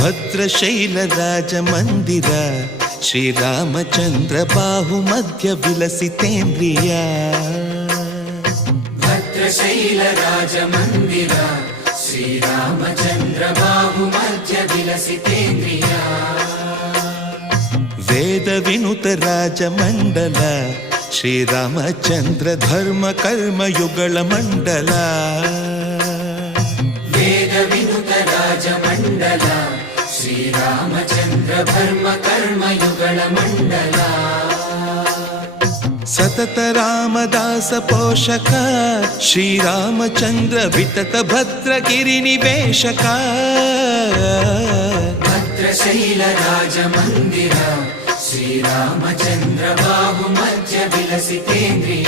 ಭದ್ರಶೈಲ ರಾಜ ಮಂದಿರ ಶ್ರೀರಾಮಚಂದ್ರ ಬಾಹುಮಧ್ಯ ವಿಲಸಿತೇಂದ್ರಿಯ. ಭದ್ರಶೈಲ ರಾಜ ಮಂದಿರ ಶ್ರೀರಾಮಚಂದ್ರ ಬಾಹುಮಧ್ಯ ವಿಲಸಿತೇಂದ್ರಿಯ. ವೇದ ವಿನುತ ರಾಜ ಮಂಡಲ ಶ್ರೀರಾಮಚಂದ್ರ ಧರ್ಮ ಕರ್ಮಯುಗಳ ಮಂಡಲ. ವೇದ ವಿನುತ ರಾಜ ಮಂಡಲ ಶ್ರೀರಾಮಚಂದ್ರ ಧರ್ಮ ಕರ್ಮಯುಗಳ ಮಂಡಲ. ಸತತ ರಾಮದಾಸ ಪೋಷಕ ಶ್ರೀರಾಮಚಂದ್ರ ವಿತತ ಭದ್ರಗಿರಿ ನಿವೇಶಕ. ಭದ್ರಶೈಲ ರಾಜ ಮಂದಿರ ಶ್ರೀರಾಮಚಂದ್ರ ಬಾಹುಮಧ್ಯ ವಿಲಸಿತೇಂದ್ರಿಯ.